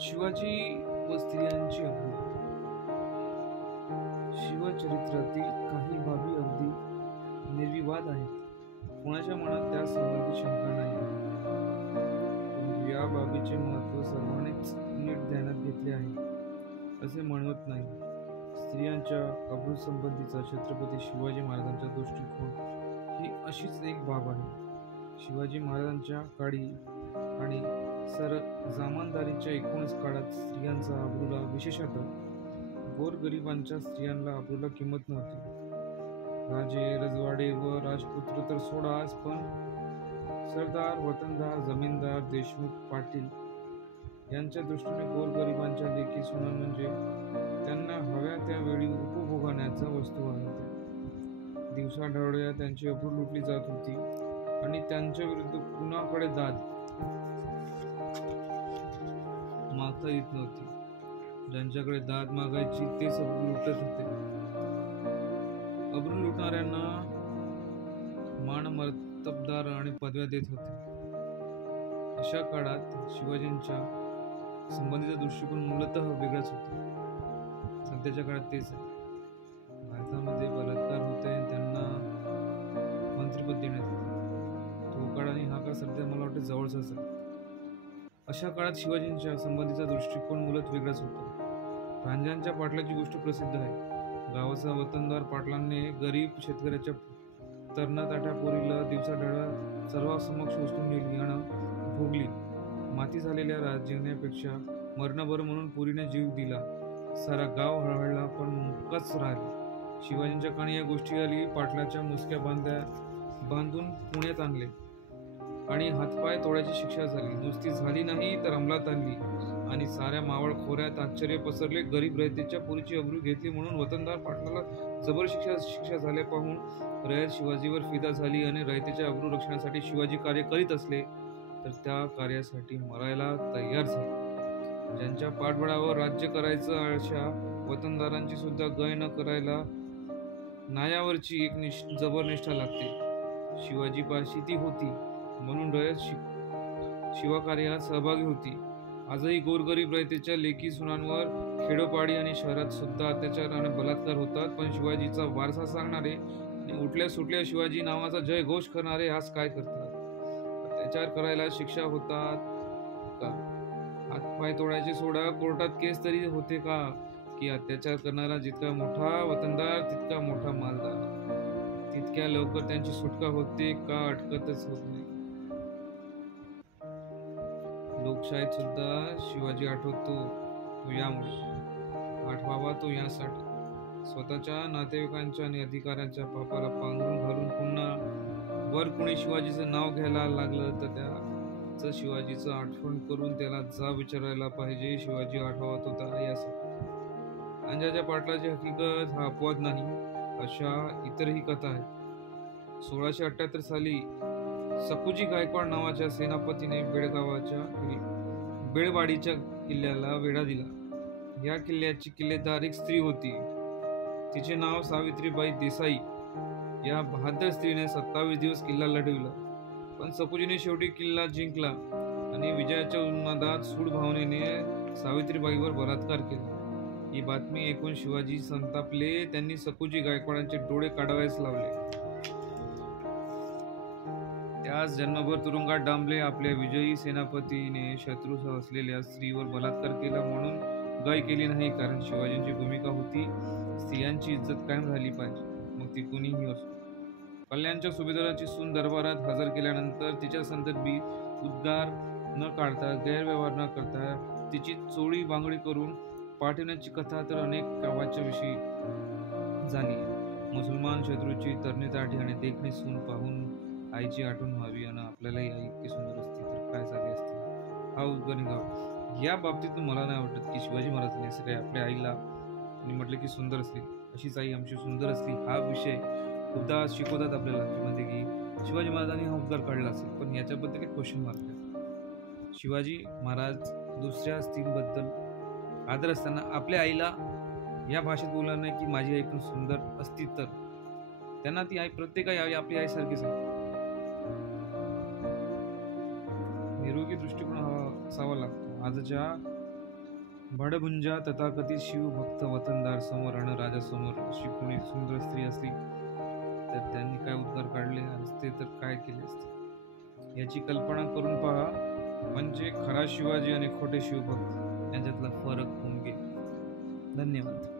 शिवाजी व स्त्रियांची अब्रू. शिवचरित्रातील काही बाबी अगदी निर्विवाद आहेत. कोणाच्या मनात त्या संबंधी शंका नाही. परंतु या बाबीचे महत्त्व सर्वांनीच नीट ध्यानात घेतले आहे असे म्हणवत नाही. स्त्रियांच्या अब्रूसंबंधीचा छत्रपती शिवाजी महाराजांचा दृष्टिकोन ही अशीच एक बाब आहे. शिवाजी महाराजांच्या काळी आणि जामानदारीच्या एकूणच काळात स्त्रियांचा अब्रूला, विशेषतः गोरगरिबांच्या स्त्रियांना अब्रूला किंमत नव्हती. राजे, रजवाडे व राजपुत्र तर सोडाच, पण सरदार, वतनदार, जमीनदार, देशमुख, पाटील यांच्या दृष्टीने गोरगरिबांच्या लेकी सुना म्हणजे त्यांना हव्या त्या वेळी उपभोगण्याच्या वस्तू होत्या. दिवसाढवळ्या त्यांची अब्रू लुटली जात होती आणि त्यांच्या विरुद्ध कुणाकडे दाद मागता येत नव्हती. ज्यांच्याकडे दाद मागायची तेच अब्रू लुटत होते. अब्रू लुटणाऱ्यांना मान, मर्तबदार आणि पदव्या देत होते. अशा काळात शिवाजींच्या संबंधीचा दृष्टिकोन मूलतः वेगळाच होता. सध्याच्या काळात तेच आहे. भारतामध्ये बलात्कार होते आणि त्यांना मंत्रिपद देण्यात येते. तो काळ आणि हा काळ सध्या मला वाटतं जवळचाच आहे. अशा काळात शिवाजींच्या संबंधीचा दृष्टिकोन मूलत वेगळाच होता. रांजणच्या पाटलाची गोष्ट प्रसिद्ध आहे. गावाचा वतनदार पाटलांनी गरीब शेतकऱ्याच्या तरणाताट्या पोरीला दिवसाढळ्या सर्वांसमक्ष उचलून नेली आणि भोगली. माती झालेल्या राजण्यापेक्षा मरण बरं म्हणून पोरीने जीव दिला. सारा गाव हळहळला, पण मुक्काच राहिली. शिवाजींच्या कानी या गोष्टी आली. पाटलाच्या मुसक्या बांधून पुण्यात आणले आणि हातपाय तोडायची शिक्षा झाली. नुसती झाली नाही तर अंमलात आणली आणि साऱ्या मावळ खोऱ्यात आश्चर्य पसरले. गरीब रयतेच्या पोरीची अब्रू घेतली म्हणून वतनदार पाटलाला जबर शिक्षा झाल्या पाहून रयत शिवाजीवर फिदा झाली आणि रयतेच्या अब्रू रक्षणासाठी शिवाजी कार्य करीत असले तर त्या कार्यासाठी मरायला तयार झाले. ज्यांच्या पाठबळावर राज्य करायचं अशा वतनदारांची सुद्धा गय न करायला नायावरची एक जबर निष्ठा लागते. शिवाजीपाशी ती होती म्हणून रयत शिवकार्यात सहभागी होती. आजही गोरगरीब रयतेच्या लेकी सुनांवर खेडोपाडी आणि शहरात सुद्धा अत्याचार आणि बलात्कार होतात. पण शिवाजीचा वारसा सांगणारे आणि उठल्या सुटल्या शिवाजी नावाचा जय घोष करणारे आज काय करतात? अत्याचार करायला शिक्षा होतात का? हातपाय तोडायचे सोडा, कोर्टात केस तरी होते का? की अत्याचार करणारा जितका मोठा वतनदार तितका मोठा मालदार? तितक्या लवकर त्यांची सुटका होते का अटकतच होत नाही? लोकशाहीत सुद्धा शिवाजी आठवतो तो यामुळे, आठवावा तो यासाठी. स्वतःच्या नातेवाईकांच्या आणि अधिकाऱ्यांच्या पापाला पांघरून घालून पुन्हा वर कुणी शिवाजीचं नाव घ्यायला लागलं तर त्याचं शिवाजीचं आठवण करून त्याला जा विचारायला पाहिजे. शिवाजी आठवावा तो त्या यासाठी. अंजाच्या पाटलाची हकीकत हा अपवाद नाही. अशा इतरही कथा आहेत. 1678 साली सकुजी गायकवाड नावाच्या सेनापतीने बेळवाडीच्या किल्ल्याला वेढा दिला. या किल्ल्याची किल्लेदार एक स्त्री होती. तिचे नाव सावित्रीबाई देसाई. या बहादर स्त्रीने 27 दिवस किल्ला लढविला, पण सकुजीने शेवटी किल्ला जिंकला आणि विजयाच्या उन्मादात सूड भावनेने सावित्रीबाईवर बलात्कार केला. ही बातमी ऐकून शिवाजी संतापले. त्यांनी सकुजी गायकवाडांचे डोळे काढावयास लावले. त्यास जन्मभर तुरुंगात डांबले. आपल्या विजयी सेनापतीने शत्रू असलेल्या स्त्रीवर बलात्कार केला म्हणून गय केली नाही, कारण शिवाजींची भूमिका होती स्त्रियांची इज्जत कायम राहिली पाहिजे, मग ती कुणीही असो. कल्याणच्या सुभेदाराची सून दरबारात हजर केल्यानंतर तिच्या संदर्भात उद्गार न काढता, गैरव्यवहार न करता तिची चोळी बांगडी करून पाठवण्याची कथा तर अनेक गावाच्या विषयी झाली आहे. मुसलमान शत्रूची तरणी आणि देखणी सून पाहून आईची आठवण व्हावी आणि आपल्यालाही आई इतकी सुंदर असती तर काय झाले असते, हा उद्गार निघावा. या बाबतीत मला नाही वाटत की शिवाजी महाराजांनी असं काही आपल्या आईला म्हटलं की सुंदर असली, अशीच आई आमची सुंदर असली. हा विषय खूपदा शिकवतात आपल्याला मध्ये की शिवाजी महाराजांनी हा उद्गार काढला असेल, पण याच्याबद्दल एक क्वेश्चन मार्क आहे. शिवाजी महाराज दुसऱ्या स्त्रीबद्दल आदर असताना आपल्या आईला या भाषेत बोलणार नाही की माझी आई पण सुंदर असती, तर त्यांना ती आई, प्रत्येक आई आपली आईसारखीच आहे. निरोगी दृष्टिकोन असावा लागतो. आजच्या भाडभुंजा तथाकथित शिवभक्त वतनदार समोर रणराजासमोर अशी कोणी सुंदर स्त्री असली तर त्यांनी काय उद्गार काढले असते तर काय केले असते याची कल्पना करून पहा. म्हणजे खरा शिवाजी आणि खोटे शिवभक्त यांच्यातला फरक होऊन गेला. धन्यवाद.